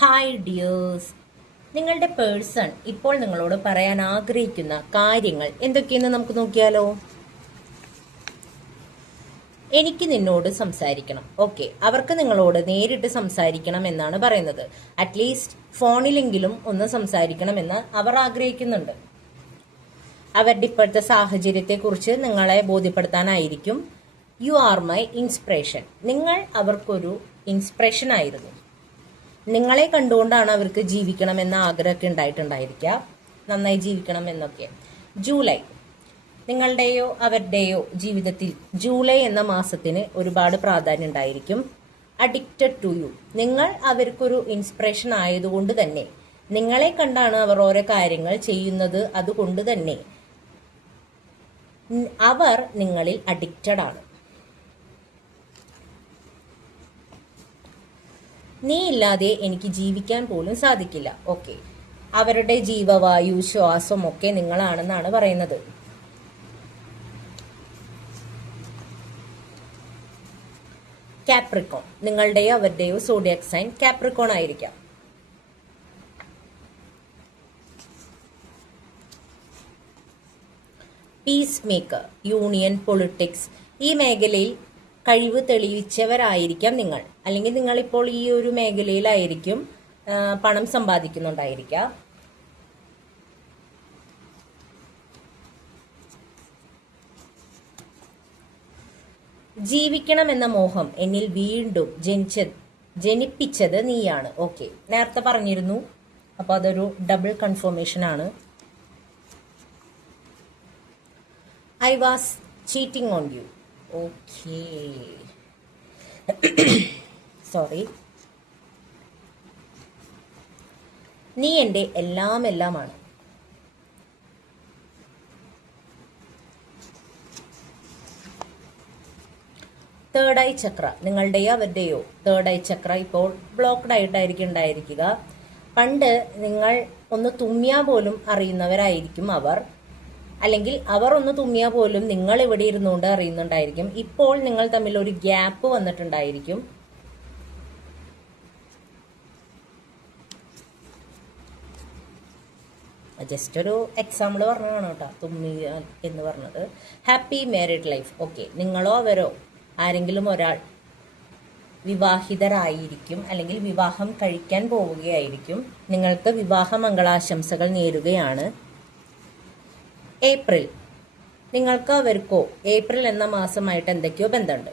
Hi dears, നിങ്ങളുടെ person ഇപ്പോൾ നിങ്ങളോട് പറയാൻ ആഗ്രഹിക്കുന്ന കാര്യങ്ങൾ എന്തൊക്കെയെന്ന് നമുക്ക് നോക്കിയാലോ. എനിക്ക് നിന്നോട് സംസാരിക്കണം. ഓക്കെ, അവർക്ക് നിങ്ങളോട് നേരിട്ട് സംസാരിക്കണം എന്നാണ് പറയുന്നത്. അറ്റ്ലീസ്റ്റ് ഫോണിലെങ്കിലും ഒന്ന് സംസാരിക്കണമെന്ന് അവർ ആഗ്രഹിക്കുന്നുണ്ട്. അവരുടെ ഇപ്പോഴത്തെ സാഹചര്യത്തെക്കുറിച്ച് നിങ്ങളെ ബോധ്യപ്പെടുത്താനായിരിക്കും. You are my inspiration. നിങ്ങൾ അവർക്കൊരു ഇൻസ്പിറേഷൻ ആയിരുന്നു. നിങ്ങളെ കണ്ടുകൊണ്ടാണ് അവർക്ക് ജീവിക്കണമെന്ന ആഗ്രഹമൊക്കെ ഉണ്ടായിട്ടുണ്ടായിരിക്കുക, നന്നായി ജീവിക്കണം എന്നൊക്കെ. ജൂലൈ, നിങ്ങളുടെയോ അവരുടെയോ ജീവിതത്തിൽ ജൂലൈ എന്ന മാസത്തിന് ഒരുപാട് പ്രാധാന്യം ഉണ്ടായിരിക്കും. അഡിക്റ്റഡ് ടു യു, നിങ്ങൾ അവർക്കൊരു ഇൻസ്പിറേഷൻ ആയതുകൊണ്ട് തന്നെ, നിങ്ങളെ കണ്ടാണ് അവർ ഓരോ കാര്യങ്ങൾ ചെയ്യുന്നത്, അതുകൊണ്ട് തന്നെ അവർ നിങ്ങളിൽ അഡിക്റ്റഡ് ആണ്. നീ ഇല്ലാതെ എനിക്ക് ജീവിക്കാൻ പോലും സാധിക്കില്ല. ഓക്കെ, അവരുടെ ജീവവായു ശ്വാസം ഒക്കെ നിങ്ങളാണെന്നാണ് പറയുന്നത്. കാപ്രിക്കോൺ, നിങ്ങളുടെയോ അവരുടെയോ സോഡിയാക് സൈൻ കാപ്രിക്കോൺ ആയിരിക്കാം. പീസ് മേക്കർ, യൂണിയൻ, പൊളിറ്റിക്സ്, ഈ മേഖലയിൽ കഴിവ് തെളിയിച്ചവരായിരിക്കാം നിങ്ങൾ. അല്ലെങ്കിൽ നിങ്ങളിപ്പോൾ ഈ ഒരു മേഖലയിലായിരിക്കും പണം സമ്പാദിക്കുന്നുണ്ടായിരിക്കാം. ജീവിക്കണമെന്ന മോഹം എന്നിൽ വീണ്ടും ജനിപ്പിച്ചത് നീയാണ്. ഓക്കെ, നേരത്തെ പറഞ്ഞിരുന്നു, അപ്പൊ അതൊരു ഡബിൾ കൺഫർമേഷൻ ആണ്. I was cheating on you. Okay, sorry. നീ എൻ്റെ എല്ലാമാണ്. തേർഡ് ഐ ചക്ര, നിങ്ങളുടെയോ അവരുടെയോ തേർഡ് ഐ ചക്ര ഇപ്പോൾ ബ്ലോക്ക്ഡ് ആയിട്ടായിരിക്കും ഉണ്ടായിരിക്കുക. പണ്ട് നിങ്ങൾ ഒന്ന് തുമ്മിയാ പോലും അറിയുന്നവരായിരിക്കും അവർ, അല്ലെങ്കിൽ അവർ ഒന്ന് തുമ്മിയാ പോലും നിങ്ങൾ ഇവിടെ ഇരുന്നുകൊണ്ട് അറിയുന്നുണ്ടായിരിക്കും. ഇപ്പോൾ നിങ്ങൾ തമ്മിൽ ഒരു ഗ്യാപ്പ് വന്നിട്ടുണ്ടായിരിക്കും. ജസ്റ്റ് ഒരു എക്സാമ്പിൾ പറഞ്ഞതാണ് കേട്ടോ, തുമ്മിയ എന്ന് പറഞ്ഞത്. Happy married life. ഓക്കെ, നിങ്ങളോ അവരോ ആരെങ്കിലും ഒരാൾ വിവാഹിതരായിരിക്കും, അല്ലെങ്കിൽ വിവാഹം കഴിക്കാൻ പോവുകയായിരിക്കും. നിങ്ങൾക്ക് വിവാഹ മംഗളാശംസകൾ നേരുകയാണ്. ഏപ്രിൽ, നിങ്ങൾക്ക് അവർക്കോ ഏപ്രിൽ എന്ന മാസമായിട്ട് എന്തൊക്കെയോ ബന്ധമുണ്ട്.